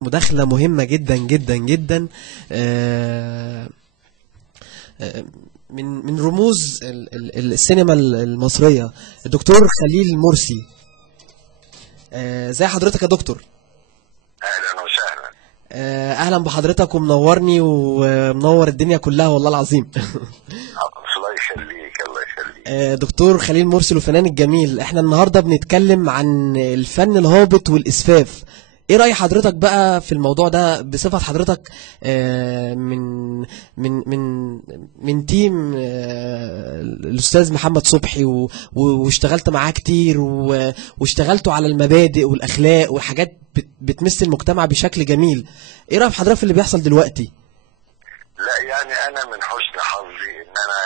مداخلة مهمة جدا جدا جدا. آه، من رموز السينما المصرية، الدكتور خليل مرسي. ازي حضرتك يا دكتور؟ اهلا وسهلا. اهلا بحضرتك، ومنورني ومنور الدنيا كلها والله العظيم. الله يخليك الله يخليك. دكتور خليل مرسي الفنان الجميل، احنا النهاردة بنتكلم عن الفن الهابط والإسفاف. ايه رأي حضرتك بقى في الموضوع ده بصفة حضرتك من من تيم الأستاذ محمد صبحي، واشتغلت معاه كتير، واشتغلتوا على المبادئ والأخلاق وحاجات بتمس المجتمع بشكل جميل. ايه رأيك حضرتك في اللي بيحصل دلوقتي؟ لا يعني انا من حسن حظي ان انا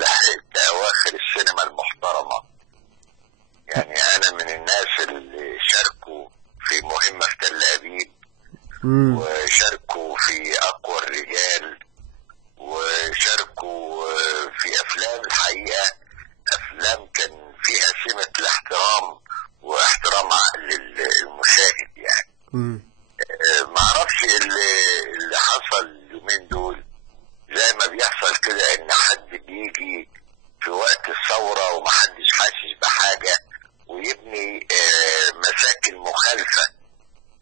لحقت اواخر السينما المحترمة. يعني انا من الناس اللي شاركوا في مهمة في تل ابيب، وشاركوا في اقوى الرجال، وشاركوا في افلام الحقيقة، افلام كان فيها سمة الاحترام واحترام عقل المشاهد يعني. معرفش اللي حصل اليومين دول، زي ما بيحصل كده ان حد بيجي في وقت الثورة ومحدش حاسس بحاجة ويبني مساكن مخالفة،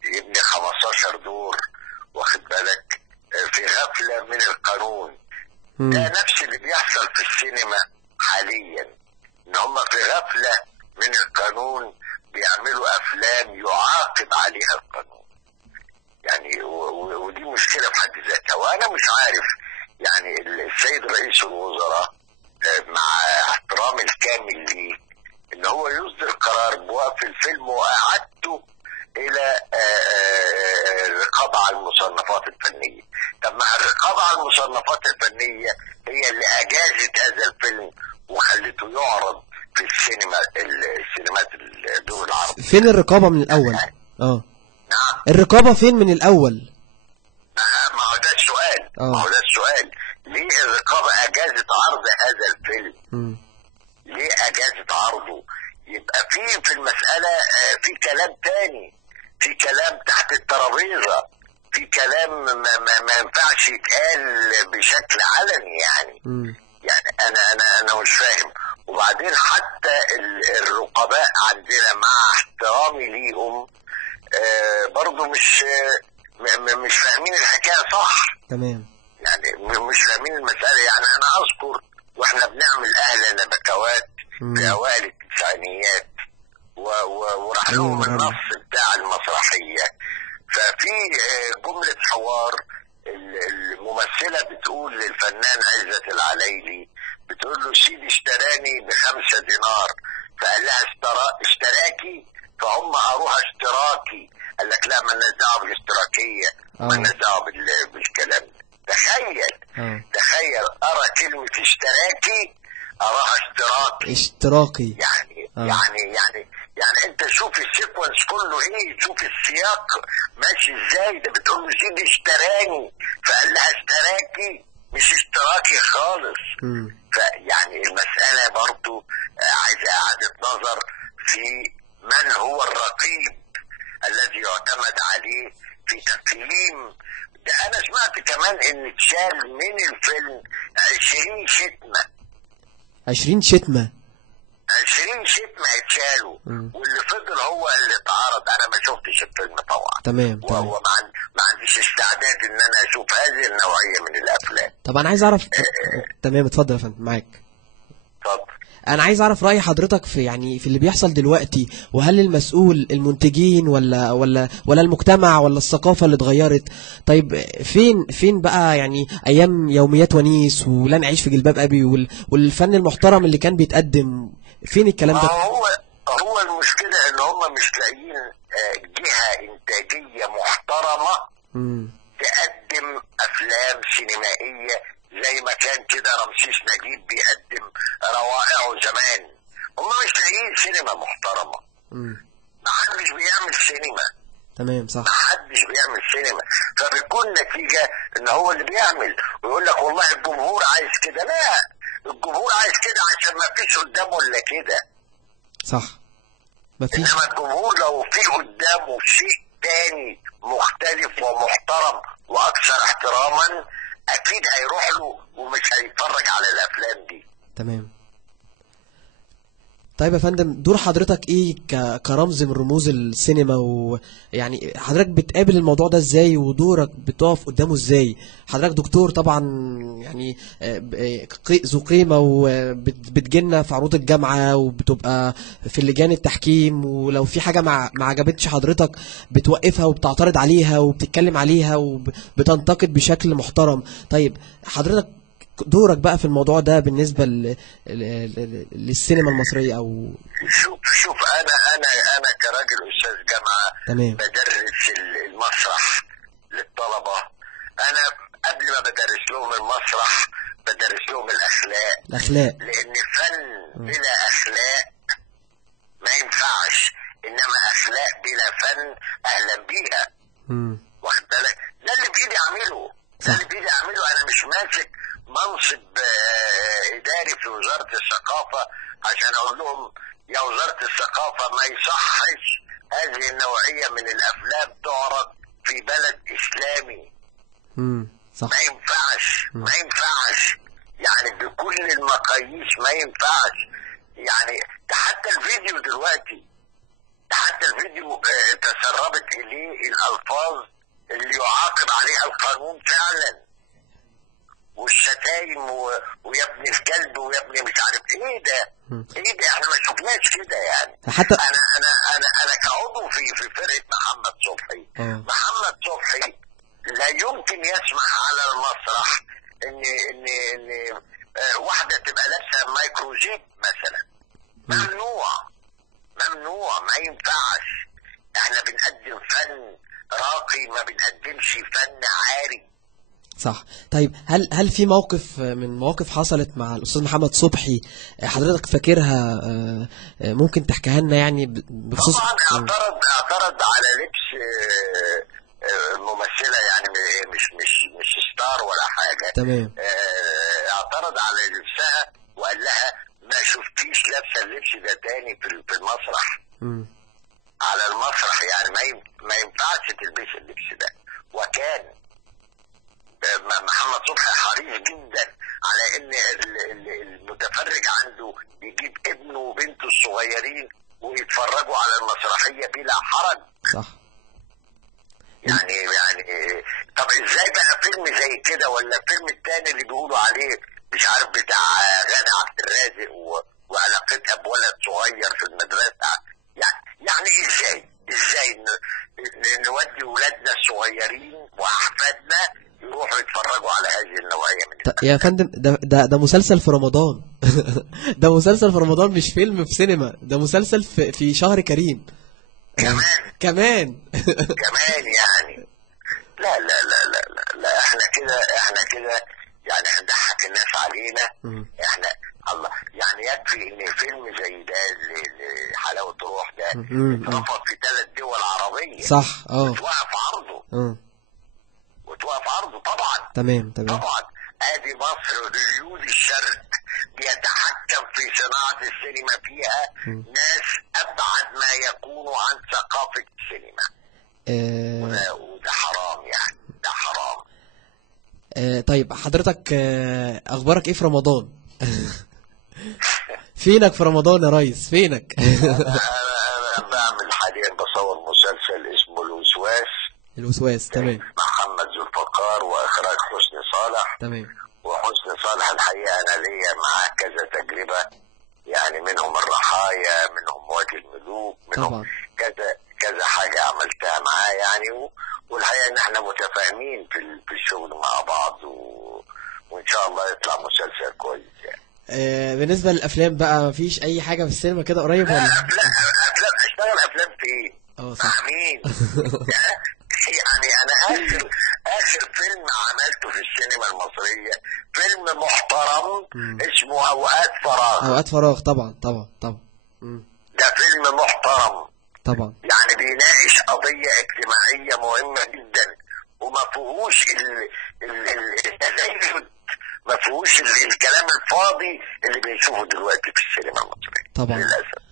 يبني 15 دور، واخد بالك، في غفلة من القانون. ده نفس اللي بيحصل في السينما حاليا، ان هم في غفلة من القانون بيعملوا افلام يعاقب عليها القانون يعني. ودي مشكلة في حد ذاتها. وانا مش عارف يعني السيد رئيس الوزراء مع احترام الكامل ليه ان هو يصدر قرار بوقف الفيلم واعادته الى الرقابة على المصنفات الفنية. طب مع الرقابة على المصنفات الفنية هي اللي اجازت هذا الفيلم وخلته يعرض في السينمات الدول العربية. فين الرقابة من الاول؟ نعم، الرقابة فين من الاول؟ ما هو ده السؤال. ما هو ده السؤال، ليه الرقابة اجازت عرض هذا الفيلم؟ ليه اجازت عرضه؟ يبقى في المسألة في كلام تاني، في كلام تحت الترابيزة، في كلام ما ينفعش يتقال بشكل علني يعني. يعني انا مش فاهم. وبعدين حتى الرقباء عندنا مع احترامي ليهم برضو مش فاهمين الحكاية صح. تمام. يعني مش فاهمين المسألة. يعني انا اذكر واحنا بنعمل اهل نبكوات في اوائل التسعينيات وراح لهم النص بتاع المسرحية، ففي جملة حوار الممثلة بتقول للفنان عزت العليلي، بتقول له سيدي اشتراني ب5 دينار، فقال لها اشتراكي، فهم اروح اشتراكي. قال لك لا، ما لناش دعوه بالاشتراكيه، ما لناش دعوه بالكلام ده. تخيل ارى كلمه اشتراكي اراها اشتراكي يعني انت شوف السيكونس كله ايه، شوف السياق ماشي ازاي. ده بتقول له سيدي اشتراني فقال لها اشتراكي، مش اشتراكي خالص. فيعني المسألة برضو عايزة اعادة نظر في من هو الرقيب الذي يعتمد عليه في تقييم. ده انا سمعت كمان ان اتشال من الفيلم 20 شتمة. 20 شتمة 20 شتمة اتشالوا، واللي فضل هو اللي اتعرض. انا ما شفتش الفيلم طبعا. تمام. ما عنديش استعداد ان انا اشوف هذه النوعية من الافلام. طب انا عايز اعرف تمام، اتفضل يا فندم، معاك. اتفضل. انا عايز اعرف رأي حضرتك في اللي بيحصل دلوقتي، وهل المسؤول المنتجين ولا المجتمع ولا الثقافة اللي اتغيرت؟ طيب فين بقى يعني ايام يوميات ونيس ولن اعيش في جلباب ابي والفن المحترم اللي كان بيتقدم؟ فين الكلام ده؟ هو المشكلة ان هم مش لاقيين جهة انتاجية محترمة تقدم افلام سينمائية زي ما كان كده رمسيس نجيب بيقدم روائعه زمان. هم مش لاقيين سينما محترمة. ما حدش بيعمل سينما. تمام، صح. ما حدش بيعمل سينما، فبيكون نتيجة ان هو اللي بيعمل ويقول لك والله الجمهور عايز كده. لا، الجمهور عايز كده عشان ما فيش قدامه الا كده. صح، ما فيش. انما الجمهور لو في قدامه شيء تاني مختلف ومحترم واكثر احتراما اكيد هيروح له ومش هيتفرج على الافلام دي. تمام. طيب يا فندم، دور حضرتك ايه كرمز من رموز السينما، ويعني حضرتك بتقابل الموضوع ده ازاي، ودورك بتقف قدامه ازاي؟ حضرتك دكتور طبعا، يعني ذو قيمة، وبتجيلنا في عروض الجامعة، وبتبقى في لجان التحكيم، ولو في حاجة ما عجبتش حضرتك بتوقفها وبتعترض عليها وبتتكلم عليها وبتنتقد بشكل محترم. طيب حضرتك دورك بقى في الموضوع ده بالنسبة للسينما المصرية أو شوف أنا كراجل أستاذ جامعة تمام. بدرس المسرح للطلبة. أنا قبل ما بدرس لهم المسرح بدرس لهم الأخلاق، لأن فن بلا أخلاق ما ينفعش، إنما أخلاق بلا فن أهلا بيها. واخد بالك؟ ده اللي بإيدي أعمله، أنا مش ماسك منصب إداري في وزارة الثقافة عشان أقول لهم يا وزارة الثقافة ما يصحش هذه النوعية من الأفلام تعرض في بلد إسلامي. صح. ما ينفعش يعني بكل المقاييس ما ينفعش. يعني حتى الفيديو دلوقتي، تسربت إليه الألفاظ اللي يعاقب عليها القانون فعلا، والشتايم ويا ابن الكلب ويا ابن مش عارف ايه ده احنا ما شفناش كده يعني. حتى انا كعضو في فرقه محمد صبحي. محمد صبحي لا يمكن يسمح على المسرح ان واحده تبقى لابسه مايكروجيب مثلا. ممنوع ما ينفعش. احنا بنقدم فن راقي، ما بنقدمش فن عاري. صح. طيب هل في موقف من مواقف حصلت مع الأستاذ محمد صبحي حضرتك فاكرها ممكن تحكيها لنا يعني بخصوص؟ طبعا اعترض على لبس ممثلة، يعني مش ستار ولا حاجة. تمام. اعترض على لبسها وقال لها ما شفتيش لابسه اللبس ده تاني في المسرح. على المسرح يعني ما ينفعش تلبسي اللبس ده. وكان محمد صبحي حريص جدا على ان المتفرج عنده يجيب ابنه وبنته الصغيرين ويتفرجوا على المسرحيه بلا حرج. صح. يعني طب ازاي بقى فيلم زي كده ولا الفيلم التاني اللي بيقولوا عليه مش عارف بتاع غادة عبد الرازق وعلاقتها بولد صغير في المدرسه، يعني ازاي نودي ولادنا الصغيرين واحفادنا يروحوا يتفرجوا على هذه النوعيه من يا فندم ده مسلسل في رمضان. ده مسلسل في رمضان مش فيلم في سينما، ده مسلسل في شهر كريم. كمان يعني لا احنا كده يعني هنضحك الناس علينا. احنا الله يعني يكفي ان فيلم زي ده حلاوة روح ده اترفض في 3 دول عربية. صح. وتوقف عرضه طبعا. تمام. طبعا ادي مصر هوليود الشرق بيتحكم في صناعة السينما فيها ناس ابعد ما يكونوا عن ثقافة السينما. وده حرام يعني، ده حرام. طيب حضرتك اخبارك ايه في رمضان؟ فينك في رمضان يا ريس؟ فينك؟ انا بعمل حاليا بصور مسلسل اسمه الوسواس. تمام. محمد ذو الفقار واخراج حسني صالح. تمام. وحسني صالح الحقيقه انا ليا معاه كذا تجربه، يعني منهم الرحايا، منهم وادي الملوك، منهم طبعا. كذا حاجه عملتها معاه يعني. والحقيقه ان احنا متفاهمين في الشغل مع بعض وان شاء الله يطلع مسلسل كويس يعني. بالنسبه للافلام بقى مفيش اي حاجه في السينما كده قريب ولا؟ افلام اشتغل افلام في ايه؟ صح. مع مين؟ يعني انا اخر فيلم عملته في السينما المصريه فيلم محترم اسمه اوقات فراغ. طبعا. ده فيلم محترم طبعا، يعني بيناقش قضيه اجتماعيه مهمه جدا وما فيهوش التزيد، ما فيهوش الكلام الفاضي اللي بنشوفه دلوقتي في السينما المصريه طبعا للاسف.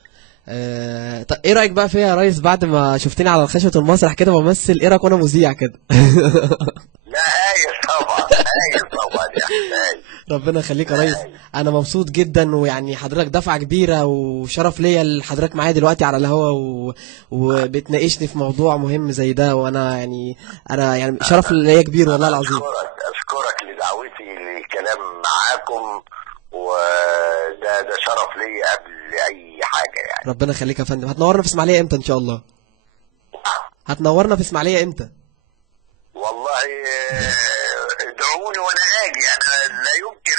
طب ايه رايك بقى فيا يا ريس بعد ما شفتني على خشبه المسرح كده بمثل؟ ايه رايك وانا مذيع كده؟ لا هايل طبعا، هايل طبعا يا هايل. ربنا يخليك يا ريس، انا مبسوط جدا، ويعني حضرتك دفعه كبيره وشرف ليا اللي حضرتك معايا دلوقتي على الهوا وبتناقشني في موضوع مهم زي ده، وانا يعني انا يعني شرف ليا كبير والله العظيم. اشكرك لدعوتي للكلام معاكم، وده شرف ليا قبل اي حاجه يعني. ربنا يخليك يا فندم. هتنورنا في اسماعيليه امتى ان شاء الله؟ هتنورنا في اسماعيليه امتى؟ والله ادعوني وانا اجي، انا لا يمكن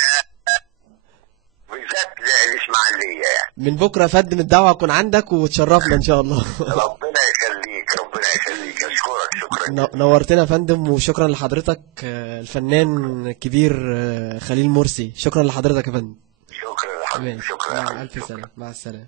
بالذات الاسماعيليه يعني. من بكره يا فندم الدعوه هتكون عندك وتشرفنا ان شاء الله. ربنا يخليك، ربنا يخليك، اشكرك شكرا. نورتنا يا فندم، وشكرا لحضرتك الفنان الكبير خليل مرسي. شكرا لحضرتك يا فندم. شكرا لحضرتك، شكرا. مع الف سلامه، مع السلامه.